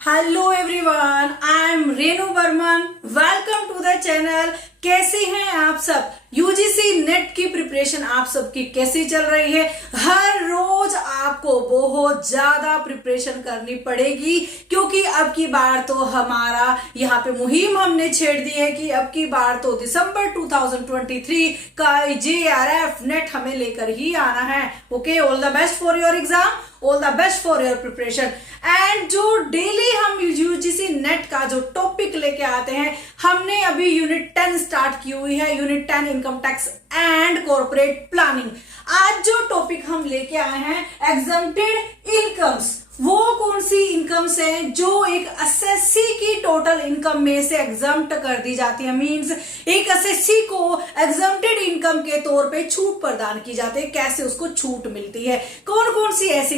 Hello everyone, I am Renu Barman. Welcome to the channel. कैसे हैं आप सब? यूजीसी नेट की प्रिपरेशन आप सबकी कैसी चल रही है? हर रोज आपको बहुत ज्यादा प्रिपरेशन करनी पड़ेगी क्योंकि अब की बार तो हमारा यहाँ पे मुहिम हमने छेड़ दी है कि अब की बार तो दिसंबर 2023 का JRF नेट हमें लेकर ही आना है। Okay, all the best for your exam, all the best for your preparation. And जो डेली हम यूजीसी नेट का जो टॉपिक लेके आते हैं, हमने अभी यूनिट 10 स्टार्ट की हुई है, unit 10 income tax and corporate planning. आज जो टॉपिक हम लेके आए हैं, एग्जम्प्टेड इनकम्स। वो कौन सी इनकम्स हैं जो एक एसएससी की टोटल इनकम में से एग्जम्प्ट कर दी जाती है। मींस एक एसएससी को एग्जम्प्टेड इनकम के तौर पे छूट प्रदान की जाती है। कैसे उसको छूट मिलती है, कौन कौन सी ऐसी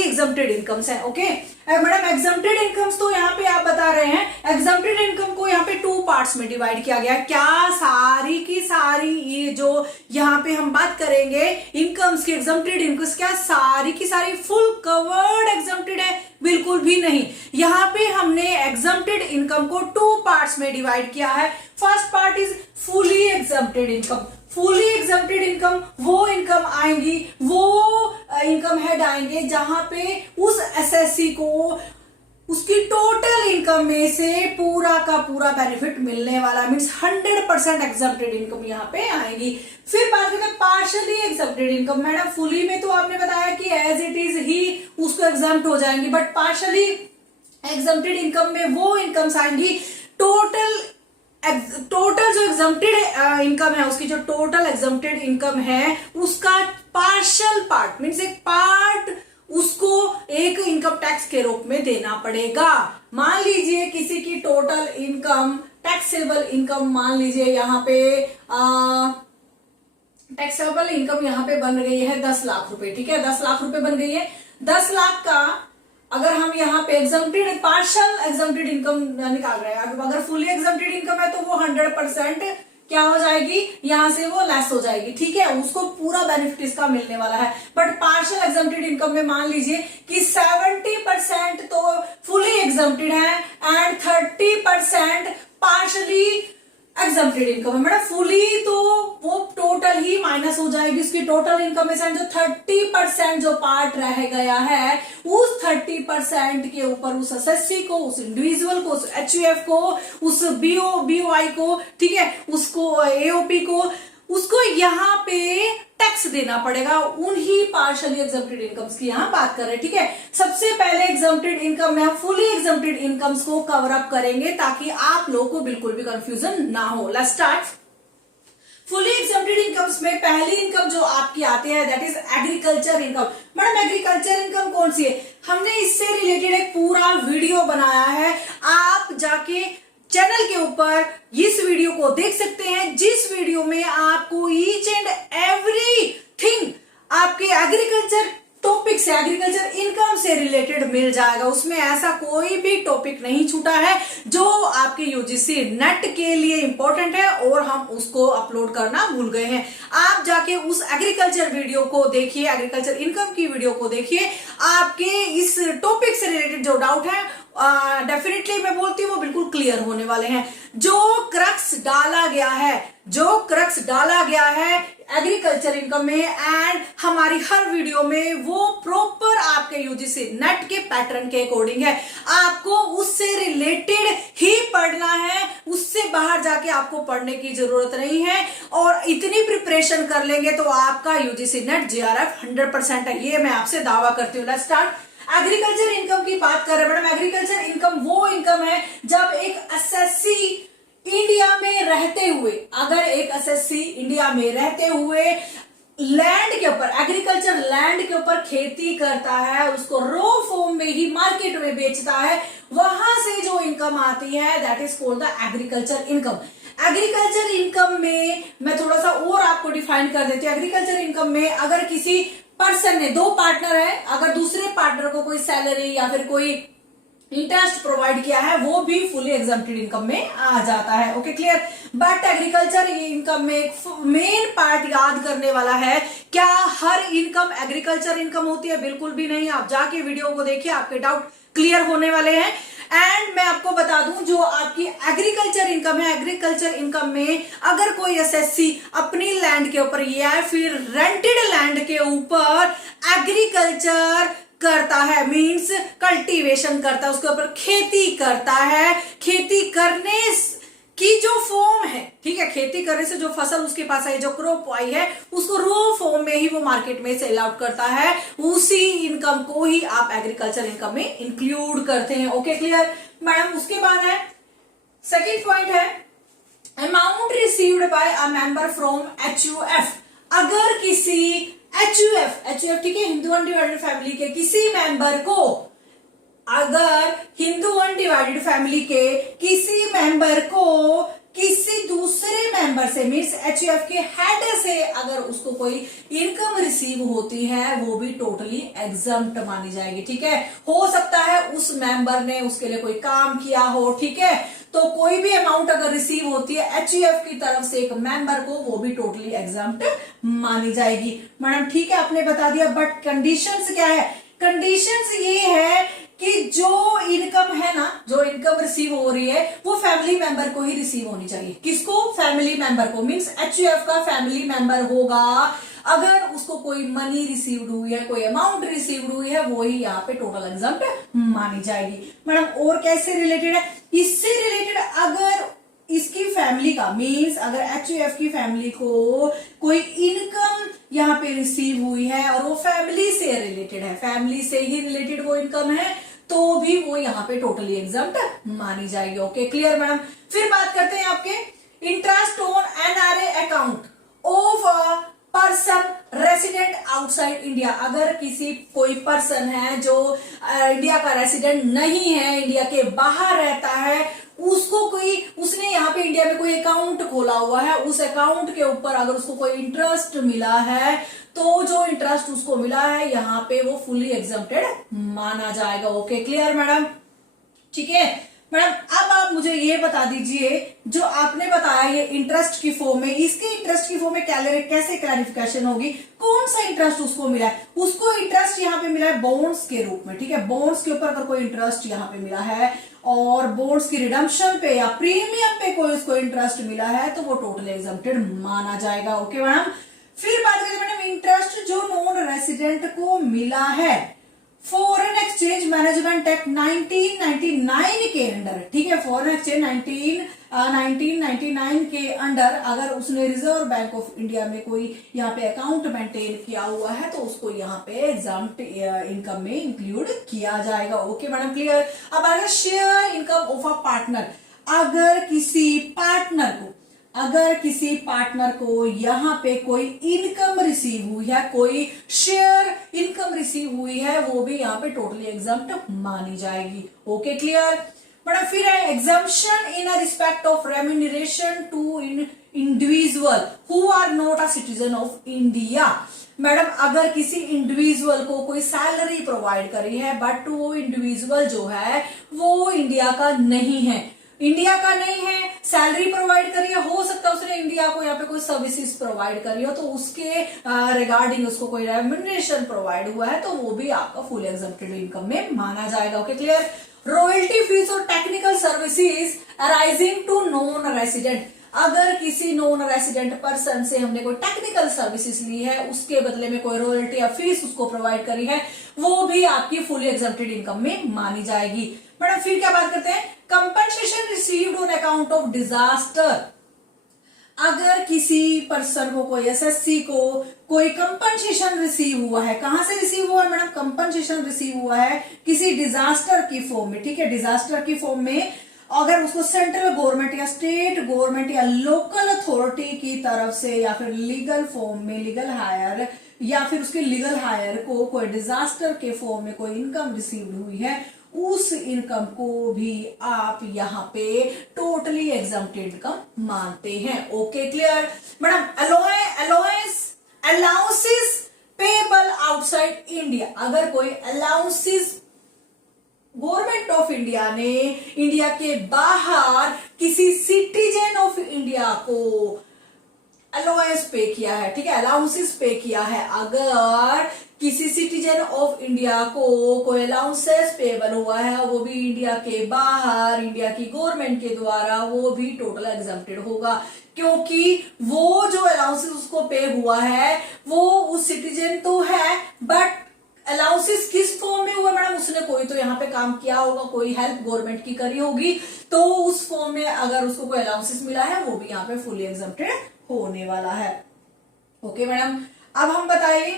एग्जम्प्टेड इनकम्स हैं। ओके मैडम, एग्जम्प्टेड इनकम्स तो यहाँ पे आप बता रहे हैं, एग्जम्प्टेड इनकम को यहाँ पे 2 पार्ट्स में डिवाइड किया गया। क्या सारी की सारी ये जो यहाँ पे हम बात करेंगे इनकम्स की, एग्जम्प्टेड इनकम्स, क्या सारी की सारी फुल कवर्ड एग्जम्प्टेड है? बिल्कुल भी नहीं। यहाँ पे हमने एग्जम्प्टेड इनकम को 2 पार्ट्स में डिवाइड किया है। First part is fully exempted income. Fully exempted income वो इनकम आएंगी, वो इनकम हेड आएंगे जहां पे उस एसएससी को उसकी टोटल इनकम में से पूरा का पूरा बेनिफिट मिलने वाला। मींस 100% एग्जम्प्टेड इनकम यहाँ पे आएगी। फिर बात करते हैं partially exempted income. Madam fully में तो आपने बताया कि एज इट इज ही उसको एग्जम्प्ट हो जाएंगी, बट पार्शियली एग्जम्प्टेड इनकम में वो इनकम्स आएंगी टोटल जो एग्जम्प्टेड इनकम है, उसकी जो टोटल एग्जम्प्टेड इनकम है उसका पार्शियल पार्ट, मीन्स एक पार्ट उसको एक इनकम टैक्स के रूप में देना पड़ेगा। मान लीजिए किसी की टोटल इनकम, टैक्सेबल इनकम, मान लीजिए यहाँ पे टैक्सेबल इनकम यहाँ पे बन गई है 10 लाख रुपए। ठीक है, 10 लाख रुपए बन गई है। 10 लाख का अगर हम यहाँ पे एग्जम्प्टेड पार्शियल एग्जम्प्टेड इनकम निकाल रहे हैं, अगर फुली एग्जम्प्टेड इनकम है तो वो 100% क्या हो जाएगी, यहां से वो लेस हो जाएगी। ठीक है, उसको पूरा बेनिफिट इसका मिलने वाला है। बट पार्शियल एग्जम्प्टेड इनकम में मान लीजिए कि 70% तो फुली एग्जम्प्टेड है एंड 30% पार्शियली एग्जम्प्टेड इनकम है। मतलब फुली तो वो टोटल ही माइनस हो जाएगी उसकी टोटल इनकम में से, जो 30% जो पार्ट रह गया है उस 30% के ऊपर उस एसएससी को, उस इंडिविजुअल को, उस एचयूएफ को, उस बीओआई को, ठीक है, उसको एओपी को, उसको यहाँ पे टैक्स देना पड़ेगा। उन्हीं पार्शियली एग्जम्प्टेड इनकम्स की यहाँ बात कर रहे हैं। ठीक है, सबसे पहले एग्जम्प्टेड इनकम में हम फुली एग्जम्प्टेड इनकम्स को कवर अप करेंगे ताकि आप लोगों को बिल्कुल भी कंफ्यूजन ना हो। Let's start. Fully exempted incomes में पहली इनकम जो आपकी आती है that is agriculture income. Madam agriculture income कौन सी है? हमने इससे रिलेटेड एक पूरा वीडियो बनाया है, आप जाके चैनल के ऊपर इस वीडियो को देख सकते हैं, जिस वीडियो में आपको ईच एंड एवरीथिंग आपके एग्रीकल्चर टॉपिक से, एग्रीकल्चर इनकम से रिलेटेड मिल जाएगा। उसमें ऐसा कोई भी टॉपिक नहीं छूटा है जो आपके यूजीसी नेट के लिए इंपॉर्टेंट है और हम उसको अपलोड करना भूल गए हैं। आप जाके उस एग्रीकल्चर वीडियो को देखिए, एग्रीकल्चर इनकम की वीडियो को देखिए। आपके इस टॉपिक से रिलेटेड जो डाउट है डेफिनेटली मैं बोलती हूँ वो बिल्कुल क्लियर होने वाले हैं। जो क्रक्स डाला गया है एग्रीकल्चर इनकम में एंड हमारी हर वीडियो में, वो प्रॉपर आपके यूजीसी नेट के पैटर्न के अकॉर्डिंग है। आपको उससे रिलेटेड ही पढ़ना है, उससे बाहर जाके आपको पढ़ने की जरूरत नहीं है। और इतनी प्रिपरेशन कर लेंगे तो आपका यूजीसी नेट जेआरएफ 100% है, ये मैं आपसे दावा करती हूँ। Let's start. एग्रीकल्चर इनकम की बात कर रहे हैं मैडम। एग्रीकल्चर इनकम वो इनकम है जब एक एसएससी इंडिया में रहते हुए, अगर एक एसएससी इंडिया में रहते हुए लैंड के ऊपर, एग्रीकल्चर लैंड के ऊपर खेती करता है, उसको रॉ फॉर्म में ही मार्केट में बेचता है, वहां से जो इनकम आती है that is called the agriculture income. Agriculture income में मैं थोड़ा सा और आपको डिफाइन कर देती हूँ। एग्रीकल्चर इनकम में अगर किसी पर्सन ने, 2 पार्टनर है, अगर दूसरे पार्टनर को कोई सैलरी या फिर कोई इंटरेस्ट प्रोवाइड किया है, वो भी फुली एग्जम्प्टेड इनकम में आ जाता है। Okay clear. But agriculture income में एक मेन पार्ट याद करने वाला है, क्या हर इनकम एग्रीकल्चर इनकम होती है? बिल्कुल भी नहीं। आप जाके वीडियो को देखिए, आपके डाउट क्लियर होने वाले हैं। एंड मैं आपको बता दूं, जो आपकी एग्रीकल्चर इनकम है, एग्रीकल्चर इनकम में अगर कोई एसएससी अपनी लैंड के ऊपर या फिर रेंटेड लैंड के ऊपर एग्रीकल्चर करता है, मींस कल्टीवेशन करता है, उसके ऊपर खेती करता है, खेती करने की जो फॉर्म है, ठीक है, खेती करने से जो फसल उसके पास आई, जो क्रॉप आई है, उसको रो फॉर्म में ही वो मार्केट में सेल आउट करता है, उसी इनकम को ही आप एग्रीकल्चर इनकम में इंक्लूड करते हैं। Okay, clear madam. उसके बाद है सेकेंड पॉइंट है amount received by a member from HUF. अगर किसी एचयूएफ ठीक है, हिंदू अनडिवाइडेड फैमिली के किसी मेंबर को, अगर हिंदू अनडिवाइडेड फैमिली के किसी मेंबर को किसी दूसरे मेंबर से, मीन्स एचयूएफ के हेड से अगर उसको कोई इनकम रिसीव होती है, वो भी टोटली एग्जम्प्ट मानी जाएगी। ठीक है, हो सकता है उस मेंबर ने उसके लिए कोई काम किया हो, ठीक है, तो कोई भी अमाउंट अगर रिसीव होती है एचयूएफ की तरफ से एक मेंबर को, वो भी टोटली एग्जम्प्ट मानी जाएगी। मैडम ठीक है, आपने बता दिया, बट कंडीशंस क्या है? कंडीशंस ये है कि जो इनकम है ना, जो इनकम रिसीव हो रही है, वो फैमिली मेंबर को ही रिसीव होनी चाहिए। किसको? फैमिली मेंबर को, मींस एचयूएफ का फैमिली मेंबर होगा। अगर उसको कोई मनी रिसीव्ड हुई है, कोई अमाउंट रिसीव्ड हुई है, वो ही यहाँ पे टोटल एग्जम्प्ट मानी जाएगी। मैडम और कैसे रिलेटेड है? इससे रिलेटेड अगर इसकी फैमिली का, मींस अगर एचयूएफ की फैमिली को कोई इनकम यहाँ पे रिसीव हुई है और वो फैमिली से रिलेटेड है, फैमिली से ही रिलेटेड वो इनकम है, तो भी वो यहाँ पे टोटली एग्जम्प्ट मानी जाएगी। Okay, clear madam. फिर बात करते हैं आपके interest on NRA account of a person resident outside India. अगर किसी कोई पर्सन है जो इंडिया का रेसिडेंट नहीं है, इंडिया के बाहर रहता है, उसको कोई, उसने यहाँ पे इंडिया में कोई अकाउंट खोला हुआ है, उस अकाउंट के ऊपर अगर उसको कोई इंटरेस्ट मिला है, तो जो इंटरेस्ट उसको मिला है यहाँ पे वो फुली एग्जम्प्टेड माना जाएगा। Okay, clear madam. ठीक है मैडम, अब आप मुझे ये बता दीजिए, जो आपने बताया ये इंटरेस्ट की फॉर्म में, इसके इंटरेस्ट की फॉर्म में कैसे क्लैरिफिकेशन होगी? कौन सा इंटरेस्ट उसको मिला है? उसको इंटरेस्ट यहाँ पे मिला है बॉन्ड्स के रूप में। ठीक है, बॉन्ड्स के ऊपर अगर कोई इंटरेस्ट यहाँ पे मिला है और बॉन्ड्स की रिडम्पशन पे या प्रीमियम पे कोई उसको इंटरेस्ट मिला है, तो वो टोटल एग्जम्प्टेड माना जाएगा। Okay madam. फिर बात करें मैडम इंटरेस्ट जो नॉन रेसिडेंट को मिला है फॉरेन एक्सचेंज मैनेजमेंट एक्ट 1999 के अंडर। ठीक है, फॉरेन एक्सचेंज 1999 के अंडर अगर उसने रिजर्व बैंक ऑफ इंडिया में कोई यहाँ पे अकाउंट मेंटेन किया हुआ है, तो उसको यहाँ पे एग्जम्प्ट इनकम में इंक्लूड किया जाएगा। Okay madam, clear. अब अगर share income of a partner, अगर किसी पार्टनर को यहाँ पे कोई इनकम रिसीव हुई है, कोई शेयर इनकम रिसीव हुई है, वो भी यहाँ पे टोटली एग्जम्प्ट मानी जाएगी। Okay, clear madam. फिर है exemption in a respect of remuneration to individual who are not a citizen of India. Madam अगर किसी इंडिविजुअल को कोई सैलरी प्रोवाइड करी है, बट वो इंडिविजुअल जो है वो इंडिया का नहीं है, सैलरी प्रोवाइड करी है, हो सकता है उसने इंडिया को यहाँ पे कोई सर्विसेज प्रोवाइड करी हो, तो उसके रिगार्डिंग उसको कोई रेम्यूनरेशन प्रोवाइड हुआ है, तो वो भी आपका फुल एग्जम्प्टेड इनकम में माना जाएगा। Okay, clear. रॉयल्टी फीस और technical services arising to non resident. अगर किसी नॉन रेसिडेंट पर्सन से हमने कोई टेक्निकल सर्विसेज ली है, उसके बदले में कोई रॉयल्टी या फीस उसको प्रोवाइड करी है, वो भी आपकी फुली एग्जम्प्टेड इनकम में मानी जाएगी। मैडम फिर क्या बात करते हैं? Compensation received on account of disaster. अगर किसी पर्सन को, कोई एसएससी को कोई कंपनसेशन रिसीव हुआ है, कहां से रिसीव हुआ है मैडम? कंपनसेशन रिसीव हुआ है किसी डिजास्टर की फॉर्म में। ठीक है, डिजास्टर की फॉर्म में अगर उसको सेंट्रल गवर्नमेंट या स्टेट गवर्नमेंट या लोकल अथॉरिटी की तरफ से या फिर लीगल फॉर्म में, लीगल हायर या फिर उसके लीगल हायर को कोई डिजास्टर के फॉर्म में कोई इनकम रिसीव्ड हुई है, उस इनकम को भी आप यहाँ पे टोटली एग्जम्प्टेड इनकम मानते हैं। Okay, clear madam. Allowances payable outside India. अगर कोई अलाउंसेस गवर्नमेंट ऑफ इंडिया ने इंडिया के बाहर किसी सिटीजन ऑफ इंडिया को अलाउंस पे किया है, ठीक है, अलाउंसेस पे किया है, अगर किसी सिटीजन ऑफ इंडिया को कोई अलाउंसेस पेबल हुआ है, वो भी इंडिया के बाहर इंडिया की गवर्नमेंट के द्वारा, वो भी टोटल एग्जम्प्टेड होगा, क्योंकि वो जो अलाउंसेस उसको पे हुआ है वो उस सिटीजन तो है, बट अलाउंसेस किस फॉर्म में हुआ मैडम, उसने कोई तो यहाँ पे काम किया होगा, कोई हेल्प गवर्नमेंट की करी होगी, तो उस फॉर्म में अगर उसको कोई अलाउंसेस मिला है वो भी यहाँ पे फुली एग्जम्प्टेड होने वाला है। ओके मैडम, अब हम बताइए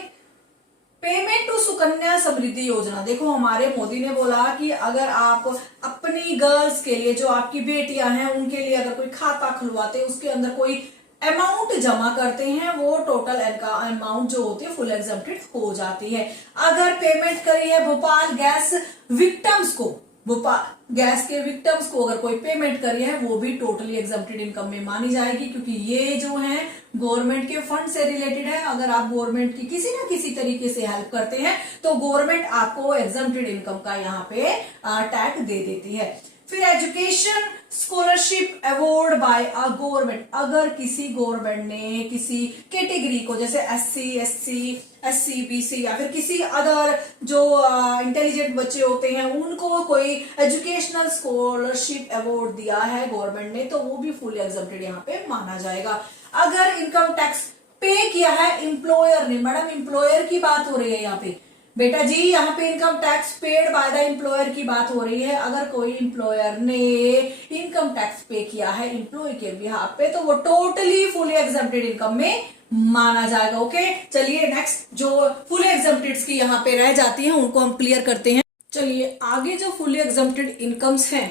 पेमेंट टू सुकन्या समृद्धि योजना। देखो हमारे मोदी ने बोला कि अगर आप अपनी गर्ल्स के लिए, जो आपकी बेटियां हैं उनके लिए अगर कोई खाता खुलवाते हैं, उसके अंदर कोई अमाउंट जमा करते हैं, वो टोटल अमाउंट जो होती है फुल एग्जम्प्टेड हो जाती है। अगर पेमेंट करी है भोपाल गैस विक्टिम्स को, भोपाल गैस के विक्टिम्स को अगर कोई पेमेंट करी है वो भी टोटली एग्जम्प्टेड इनकम में मानी जाएगी, क्योंकि ये जो है गवर्नमेंट के फंड से रिलेटेड है। अगर आप गवर्नमेंट की किसी ना किसी तरीके से हेल्प करते हैं तो गवर्नमेंट आपको एग्जम्प्टेड इनकम का यहाँ पे टैग दे देती है। फिर education scholarship award bye a government, अगर किसी गवर्नमेंट ने किसी कैटेगरी को, जैसे एससी, एससी, बीसी या फिर किसी अदर जो इंटेलिजेंट बच्चे होते हैं उनको कोई एजुकेशनल स्कॉलरशिप अवार्ड दिया है गवर्नमेंट ने, तो वो भी फुल एग्जम्प्टेड यहाँ पे माना जाएगा। अगर इनकम टैक्स पे किया है एम्प्लॉयर ने, मैडम एम्प्लॉयर की बात हो रही है यहाँ पे, बेटा जी यहाँ पे income tax paid by the employer की बात हो रही है। अगर कोई एम्प्लॉयर ने इनकम टैक्स पे किया है एम्प्लॉय के बिहाफ पे, तो वो टोटली फुली एग्जम्प्टेड इनकम में माना जाएगा। ओके, चलिए नेक्स्ट जो फुली एग्जम्प्टेड की यहाँ पे रह जाती हैं उनको हम क्लियर करते हैं। चलिए आगे जो फुली एग्जम्प्टेड इनकम्स हैं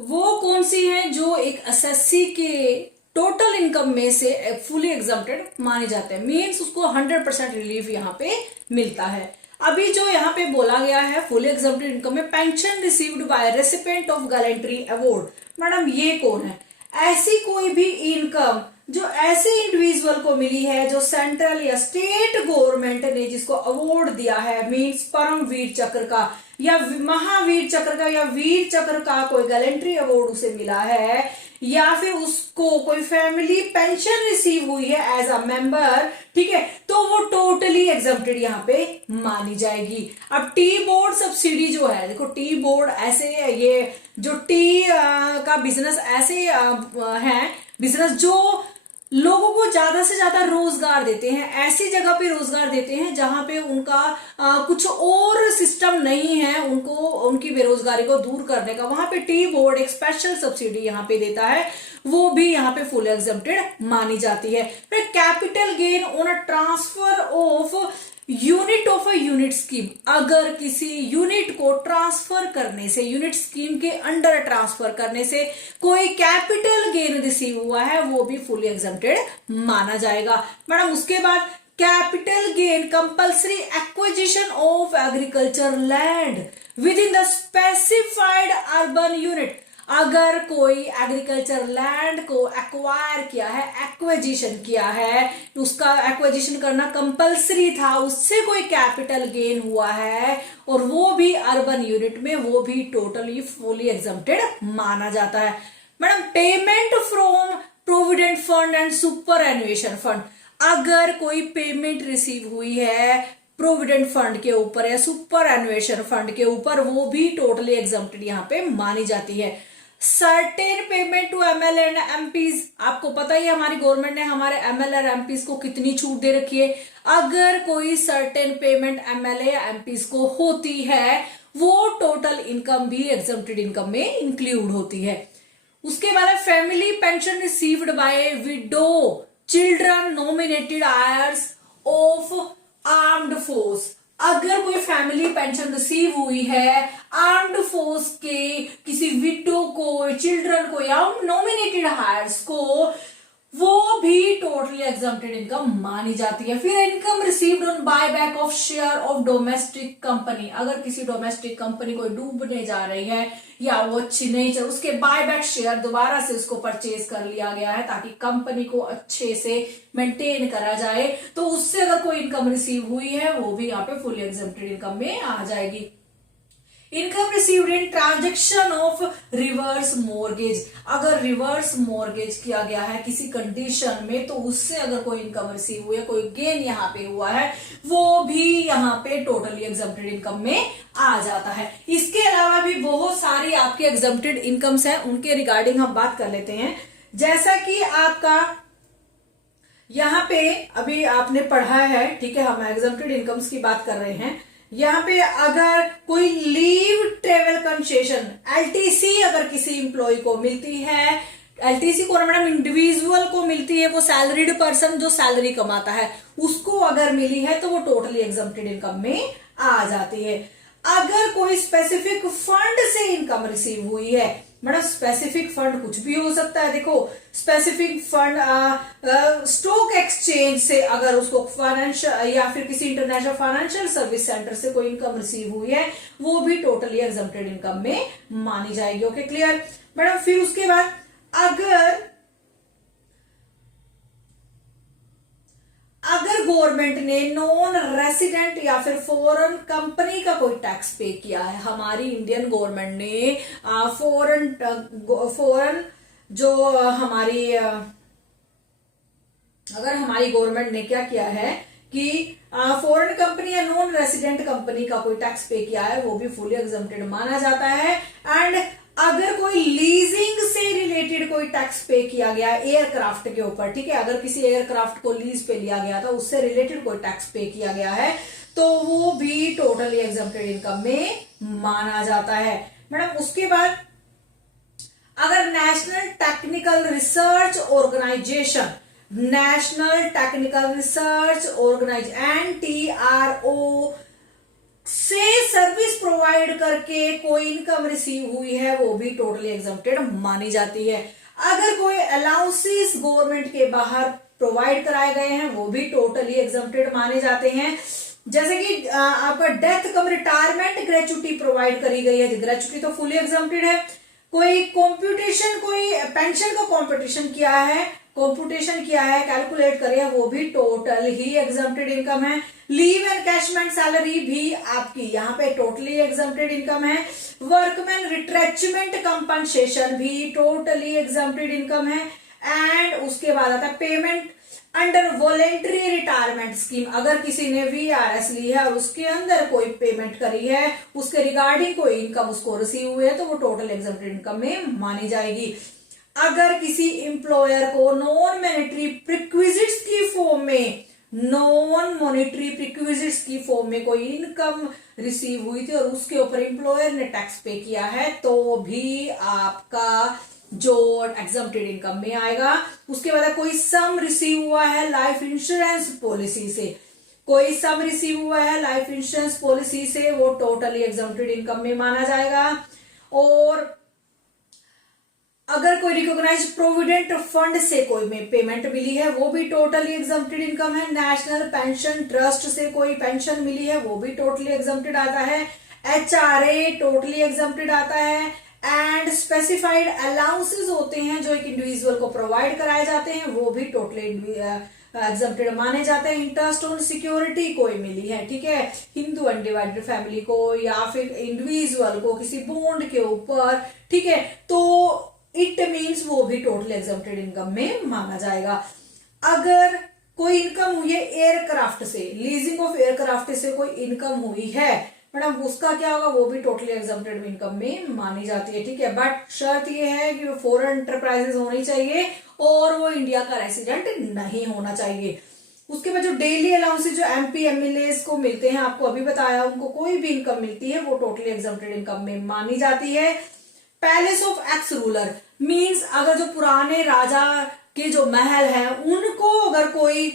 वो कौन सी हैं, जो एक एसएससी के टोटल इनकम में से फुली एग्जम्प्टेड माने जाते हैं, मीन्स उसको 100% रिलीफ यहाँ पे मिलता है। अभी जो यहाँ पे बोला गया है फुली एग्जम्प्टेड इनकम में pension received by recipient of gallantry award, madam ये कौन है? ऐसी कोई भी इनकम जो ऐसे इंडिविजुअल को मिली है जो सेंट्रल या स्टेट गवर्नमेंट ने जिसको अवार्ड दिया है, मीन्स परमवीर चक्र का या महावीर चक्र का या वीर चक्र का कोई गैलेंट्री अवार्ड उसे मिला है, या फिर उसको कोई फैमिली पेंशन रिसीव हुई है एज अ मेंबर, ठीक है, तो वो टोटली एग्जम्प्टेड यहाँ पे मानी जाएगी। अब टी बोर्ड सब्सिडी जो है, देखो टी बोर्ड ऐसे ये जो टी का बिजनेस ऐसे है बिजनेस जो लोगों को ज्यादा से ज्यादा रोजगार देते हैं, ऐसी जगह पे रोजगार देते हैं जहां पे उनका कुछ और सिस्टम नहीं है उनको उनकी बेरोजगारी को दूर करने का, वहां पे टी बोर्ड एक स्पेशल सब्सिडी यहाँ पे देता है, वो भी यहाँ पे फुल एग्जम्प्टेड मानी जाती है। फिर capital gain on a transfer of unit of a unit scheme, अगर किसी यूनिट को ट्रांसफर करने से, यूनिट स्कीम के अंडर ट्रांसफर करने से कोई कैपिटल गेन रिसीव हुआ है, वो भी फुली एग्जम्प्टेड माना जाएगा। मैडम उसके बाद capital gain compulsory acquisition of agriculture land with in the specified urban unit, अगर कोई एग्रीकल्चर लैंड को एक्वायर किया है, एक्विजिशन किया है, उसका एक्विजिशन करना कंपलसरी था, उससे कोई कैपिटल गेन हुआ है और वो भी अर्बन यूनिट में, वो भी टोटली फुली एग्जम्प्टेड माना जाता है। Madam payment from provident fund and superannuation fund, अगर कोई पेमेंट रिसीव हुई है प्रोविडेंट फंड के ऊपर या सुपर एनुएशन फंड के ऊपर, वो भी टोटली एग्जम्प्टेड यहाँ पे मानी जाती है। Certain payment to MLA and MPs, आपको पता ही है हमारी गवर्नमेंट ने हमारे एमएलए और एमपीज को कितनी छूट दे रखी है, अगर कोई सर्टेन पेमेंट एमएलए या एमपीज को होती है वो टोटल इनकम भी एग्जम्प्टेड इनकम में इंक्लूड होती है। उसके बाद family pension received by window children nominated Aires of armed force, अगर कोई फैमिली पेंशन रिसीव हुई है आर्म्ड फोर्स के किसी विडो को, चिल्ड्रन को या नॉमिनेटेड हायर्स को, वो भी टोटली एग्जम्प्टेड इनकम मानी जाती है। फिर income received on buyback of share of domestic company, अगर किसी डोमेस्टिक कंपनी को डूबने जा रही है या वो अच्छी नहीं चल, उसके बायबैक शेयर दोबारा से उसको परचेज कर लिया गया है ताकि कंपनी को अच्छे से मेंटेन करा जाए, तो उससे अगर कोई इनकम रिसीव हुई है वो भी यहाँ पे फुली एग्जम्प्टेड इनकम में आ जाएगी। Income received in transaction of reverse mortgage, अगर रिवर्स मॉर्गेज किया गया है किसी कंडीशन में तो उससे अगर कोई इनकम रिसीव हुई है, कोई गेन यहाँ पे हुआ है, वो भी यहाँ पे टोटली एग्जम्प्टेड इनकम में आ जाता है। इसके अलावा भी बहुत सारी आपके एग्जम्प्टेड इनकम्स हैं, उनके रिगार्डिंग हम बात कर लेते हैं। जैसा कि आपका यहाँ पे अभी आपने पढ़ा है, ठीक है, हम एग्जम्प्टेड इनकम्स की बात कर रहे हैं। यहाँ पे अगर कोई लीव ट्रेवल कंसेशन एलटीसी अगर किसी इंप्लॉय को मिलती है, एलटीसी को मैडम इंडिविजुअल को मिलती है, वो सैलरीड पर्सन जो सैलरी कमाता है उसको अगर मिली है तो वो टोटली एग्जम्प्टेड इनकम में आ जाती है। अगर कोई स्पेसिफिक फंड से इनकम रिसीव हुई है, मैडम स्पेसिफिक फंड कुछ भी हो सकता है, देखो स्पेसिफिक फंड स्टॉक एक्सचेंज से अगर उसको फाइनेंशियल या फिर किसी इंटरनेशनल फाइनेंशियल सर्विस सेंटर से कोई इनकम रिसीव हुई है, वो भी टोटली एग्जम्प्टेड इनकम में मानी जाएगी। Okay, clear madam. फिर उसके बाद अगर गवर्नमेंट ने नॉन रेसिडेंट या फिर फॉरेन कंपनी का कोई टैक्स पे किया है, हमारी इंडियन गवर्नमेंट ने फॉरेन जो हमारी अगर हमारी गवर्नमेंट ने क्या किया है कि फॉरेन कंपनी या नॉन रेसिडेंट कंपनी का कोई टैक्स पे किया है, वो भी फुली एग्जम्प्टेड माना जाता है। एंड अगर कोई लीजिंग से रिलेटेड कोई टैक्स पे किया गया एयरक्राफ्ट के ऊपर, ठीक है, अगर किसी एयरक्राफ्ट को लीज पे लिया गया था, उससे रिलेटेड कोई टैक्स पे किया गया है, तो वो भी टोटली एग्जम्प्टेड इनकम में माना जाता है। मैडम उसके बाद अगर national technical research organisation, national technical research organisation NTRO से सर्विस प्रोवाइड करके कोई इनकम रिसीव हुई है, वो भी टोटली एग्जम्प्टेड मानी जाती है। अगर कोई अलाउंसेस गवर्नमेंट के बाहर प्रोवाइड कराए गए हैं, वो भी टोटली एग्जम्प्टेड माने जाते हैं। जैसे कि आपका डेथ कम रिटायरमेंट ग्रेचुटी प्रोवाइड करी गई है, ग्रेचुटी तो फुली एग्जम्प्टेड है। कोई कॉम्प्यूटेशन, कोई पेंशन का कॉम्पिटिशन किया है, कॉम्पुटेशन किया है, कैलकुलेट करे, वो भी टोटल ही एग्जम्प्टेड इनकम है। लीव एनकैशमेंट सैलरी भी आपकी यहाँ पे टोटली एग्जम्प्टेड इनकम है। वर्कमैन रिट्रेचमेंट कंपनसेशन भी टोटली एग्जम्प्टेड इनकम है। एंड उसके बाद आता है payment under voluntary retirement scheme, अगर किसी ने VRS ली है और उसके अंदर कोई पेमेंट करी है, उसके रिगार्डिंग कोई इनकम उसको रिसीव हुई है, तो वो टोटल एग्जम्प्टेड इनकम में मानी जाएगी। अगर किसी एम्प्लॉयर को नॉन मॉनेटरी प्रिक्विजिट्स की फॉर्म में, नॉन मॉनेटरी प्रिक्विजिट्स की फॉर्म में कोई इनकम रिसीव हुई थी और उसके ऊपर एम्प्लॉयर ने टैक्स पे किया है, तो भी आपका जो एग्जम्प्टेड इनकम में आएगा। उसके बाद कोई सम रिसीव हुआ है लाइफ इंश्योरेंस पॉलिसी से, कोई सम रिसीव हुआ है लाइफ इंश्योरेंस पॉलिसी से, वो टोटली एग्जम्प्टेड इनकम में माना जाएगा। और अगर कोई रिकॉग्नाइज प्रोविडेंट फंड से कोई में पेमेंट मिली है, वो भी टोटली एग्जम्प्टेड इनकम है। नेशनल पेंशन ट्रस्ट से कोई पेंशन मिली है, वो भी टोटली एग्जम्प्टेड आता है। HRA टोटली एग्जम्प्टेड आता है। एंड स्पेसिफाइड अलाउंसेस होते हैं जो एक इंडिविजुअल को प्रोवाइड कराए जाते हैं, वो भी टोटली एग्जम्प्टेड माने जाते हैं। इंटरेस्ट ऑन सिक्योरिटी कोई मिली है, ठीक है, हिंदू अनडिवाइडेड फैमिली को या फिर इंडिविजुअल को किसी बॉन्ड के ऊपर, ठीक है, तो इट मीन्स वो भी टोटल एग्जम्प्टेड इनकम में माना जाएगा। अगर कोई इनकम हुई है एयरक्राफ्ट से, लीजिंग ऑफ एयरक्राफ्ट से कोई इनकम हुई है, मैडम उसका क्या होगा, वो भी टोटली एग्जम्प्टेड इनकम में मानी जाती है, ठीक है। बट शर्त ये है कि फॉरेन एंटरप्राइजेस होनी चाहिए और वो इंडिया का रेसिडेंट नहीं होना चाहिए। उसके बाद जो डेली अलाउंसेस जो MP MLAs को मिलते हैं, आपको अभी बताया, उनको कोई भी इनकम मिलती है वो टोटली एग्जम्प्टेड इनकम में मानी जाती है। Palace of x ruler means अगर जो पुराने राजा के जो महल है उनको अगर कोई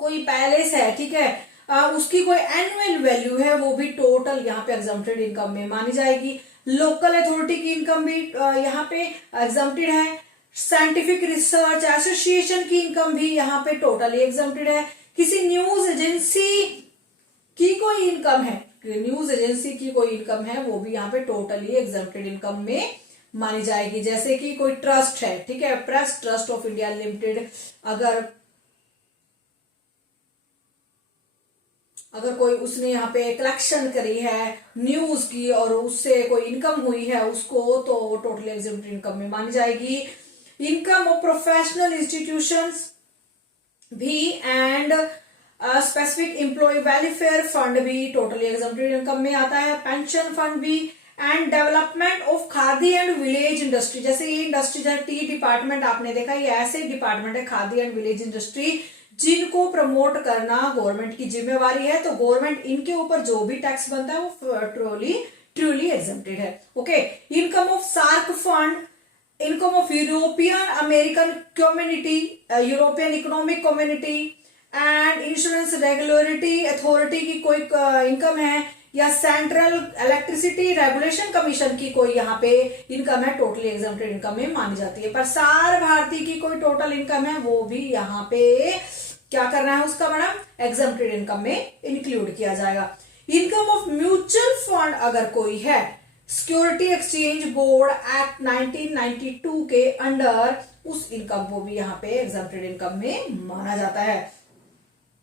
पैलेस है, ठीक है, उसकी कोई एनुअल वैल्यू है, वो भी टोटल यहाँ पे एग्जम्प्टेड इनकम में मानी जाएगी। लोकल अथॉरिटी की इनकम भी यहाँ पे एग्जम्प्टेड है। साइंटिफिक रिसर्च एसोसिएशन की इनकम भी यहाँ पे टोटली एग्जम्प्टेड है। किसी न्यूज एजेंसी की कोई इनकम है, न्यूज एजेंसी की कोई इनकम है, वो भी यहाँ पे टोटली एग्जम्प्टेड इनकम में मानी जाएगी। जैसे कि कोई ट्रस्ट है, ठीक है, press trust of India limited, अगर कोई उसने यहाँ पे कलेक्शन करी है न्यूज की और उससे कोई इनकम हुई है उसको, तो टोटली एग्जेम्प्टेड इनकम में मानी जाएगी। इनकम ऑफ प्रोफेशनल इंस्टीट्यूशंस भी and specific employ welfare fund भी टोटली एग्जेम्प्टेड इनकम में आता है। पेंशन फंड भी and development of khadi and village industry, जैसे ये इंडस्ट्री जैसे टी डिपार्टमेंट आपने देखा, ये ऐसे डिपार्टमेंट है खादी एंड विलेज इंडस्ट्री जिनको प्रमोट करना गवर्नमेंट की जिम्मेवारी है, तो गवर्नमेंट इनके ऊपर जो भी टैक्स बनता है वो ट्रूली एग्जेम्प्टेड है। Okay, income of SAARC fund, income of European American community, European economic community and insurance regulatory authority की कोई इनकम है, या सेंट्रल इलेक्ट्रिसिटी रेगुलेशन कमीशन की कोई यहाँ पे इनकम है, टोटली एग्जेम्प्टेड इनकम में मानी जाती है। प्रसार भारती की कोई टोटल इनकम है वो भी यहाँ पे क्या करना है उसका मैडम, एग्जेम्प्टेड इनकम में इंक्लूड किया जाएगा। इनकम ऑफ म्यूचुअल फंड अगर कोई है, सिक्योरिटी एक्सचेंज बोर्ड एक्ट 1992 के अंडर, उस इनकम को भी यहाँ पे एग्जेम्प्टेड इनकम में माना जाता है।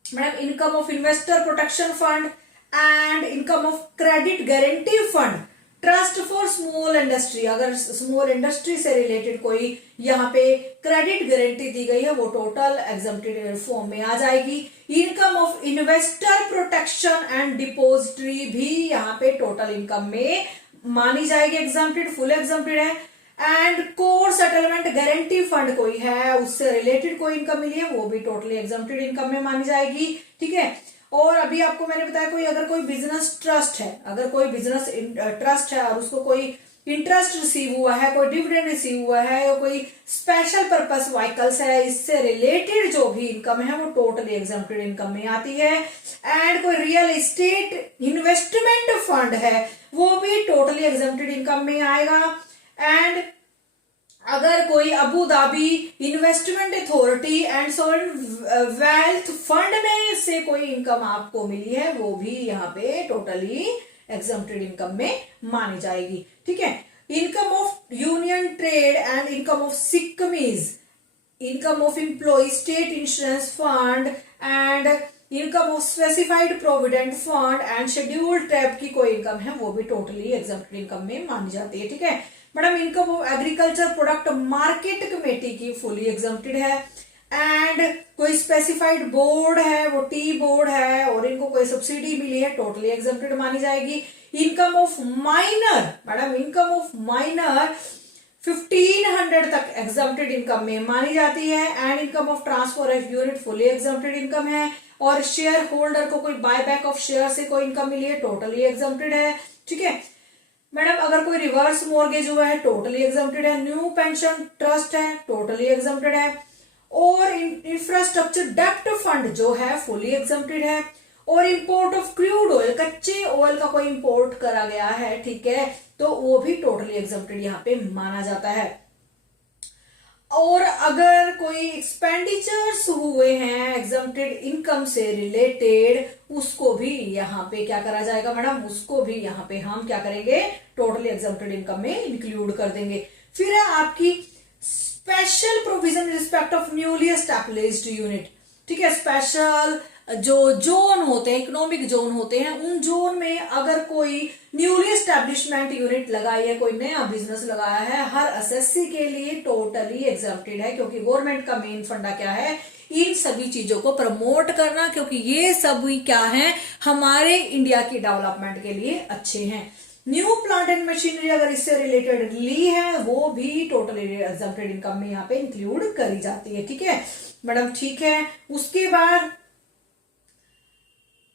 Madam income of investor protection fund and income of credit guarantee fund, trust for small industry, अगर स्मॉल इंडस्ट्री से रिलेटेड कोई यहाँ पे क्रेडिट गारंटी दी गई है वो टोटल एग्जेम्प्टेड फॉर्म में आ जाएगी। Income of investor protection and depository भी यहाँ पे टोटल इनकम में मानी जाएगी, एग्जेम्प्टेड, फुल एग्जेम्प्टेड है। And core settlement guarantee fund कोई है उससे रिलेटेड कोई इनकम मिली है वो भी टोटली एग्जेम्प्टेड इनकम में मानी जाएगी। ठीक है, और अभी आपको मैंने बताया कोई अगर कोई बिजनेस ट्रस्ट है, अगर कोई बिजनेस ट्रस्ट है और उसको कोई इंटरेस्ट रिसीव हुआ है, कोई डिविडेंड रिसीव हुआ है, या कोई स्पेशल पर्पस व्हीकल्स है, इससे रिलेटेड जो भी इनकम है वो टोटली एग्जेम्प्टेड इनकम में आती है। एंड कोई रियल एस्टेट इन्वेस्टमेंट फंड है वो भी टोटली एग्जेम्प्टेड इनकम में आएगा। एंड अगर कोई Abu Dhabi investment authority and sovereign wealth fund में से कोई इनकम आपको मिली है वो भी यहाँ पे टोटली एग्जेम्प्टेड इनकम में मानी जाएगी। ठीक है, income of union trade and income of Sikkimese, income of employ state insurance fund and income of specified provident fund and scheduled tribe की कोई इनकम है वो भी टोटली एग्जेम्प्टेड इनकम में मानी जाती है। ठीक है madam, income of agriculture product market committee की फुली एग्जेम्प्टेड है। एंड कोई स्पेसिफाइड बोर्ड है वो टी बोर्ड है और इनको कोई सब्सिडी मिली है टोटली एग्जेम्प्टेड मानी जाएगी। Income of minor, madam income of minor 1500 तक एग्जेम्प्टेड इनकम में मानी जाती है। And income of transfer of unit fully exempted income है। और शेयर होल्डर को कोई बायबैक ऑफ शेयर से कोई इनकम मिली है टोटली एग्जेम्प्टेड है। ठीक है मैडम, अगर कोई रिवर्स मॉर्गेज हुआ है टोटली एग्जेम्प्टेड है। न्यू पेंशन ट्रस्ट है टोटली एग्जेम्प्टेड है। और इंफ्रास्ट्रक्चर डेप्ट फंड जो है फुली एग्जेम्प्टेड है। और इंपोर्ट ऑफ क्रूड ऑयल, कच्चे ऑयल का कोई इंपोर्ट करा गया है, ठीक है, तो वो भी टोटली एग्जेम्प्टेड यहाँ पे माना जाता है। और अगर कोई एक्सपेंडिचर्स हुए हैं एग्जेम्प्टेड इनकम से रिलेटेड उसको भी यहाँ पे क्या करा जाएगा मैडम, उसको भी यहाँ पे हम क्या करेंगे टोटली एग्जेम्प्टेड इनकम में इंक्लूड कर देंगे। फिर है आपकी special provision respect of newly established unit. ठीक है, स्पेशल जो जोन होते हैं, इकोनॉमिक जोन होते हैं, उन जोन में अगर कोई न्यूली एस्टैब्लिशमेंट यूनिट लगाई है, कोई नया बिजनेस लगाया है, हर एसएससी के लिए टोटली एग्जेम्प्टेड है, क्योंकि गवर्नमेंट का मेन फंडा क्या है, इन सभी चीजों को प्रमोट करना, क्योंकि ये सभी क्या है हमारे इंडिया की डेवलपमेंट के लिए अच्छे हैं। न्यू प्लांट एंड मशीनरी अगर इससे रिलेटेड ली है वो भी टोटली एग्जेम्प्टेड इनकम में यहाँ पे इंक्लूड करी जाती है। ठीक है मैडम, ठीक है। उसके बाद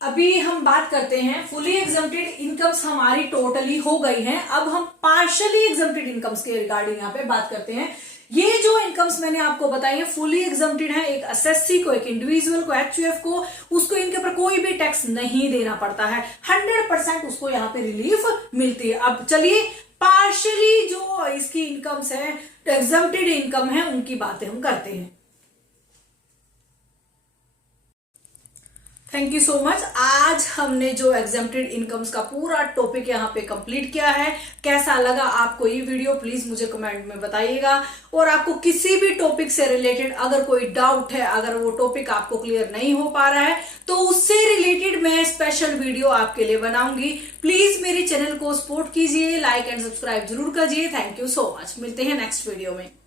अभी हम बात करते हैं फुली एग्जेम्प्टेड इनकम्स हमारी टोटली हो गई हैं, अब हम पार्शियली एग्जेम्प्टेड इनकम्स के रिगार्डिंग यहाँ पे बात करते हैं। ये जो इनकम्स मैंने आपको बताई है फुली एग्जेम्प्टेड है, एक एसएससी को, एक इंडिविजुअल को, एचयूएफ को, उसको इनके ऊपर कोई भी टैक्स नहीं देना पड़ता है, 100% उसको यहाँ पे रिलीफ मिलती है। अब चलिए पार्शियली जो इसकी इनकम्स है, एग्जेम्प्टेड इनकम है, उनकी बातें हम करते हैं। Thank you so much. आज हमने जो एग्जेम्प्टेड इनकम्स का पूरा टॉपिक यहाँ पे कंप्लीट किया है। कैसा लगा आपको ये वीडियो, प्लीज मुझे कमेंट में बताइएगा। और आपको किसी भी टॉपिक से रिलेटेड अगर कोई डाउट है, अगर वो टॉपिक आपको क्लियर नहीं हो पा रहा है, तो उससे रिलेटेड मैं स्पेशल वीडियो आपके लिए बनाऊंगी। प्लीज मेरे चैनल को सपोर्ट कीजिए, लाइक एंड सब्सक्राइब जरूर कीजिए। Thank you so much. मिलते हैं नेक्स्ट वीडियो में।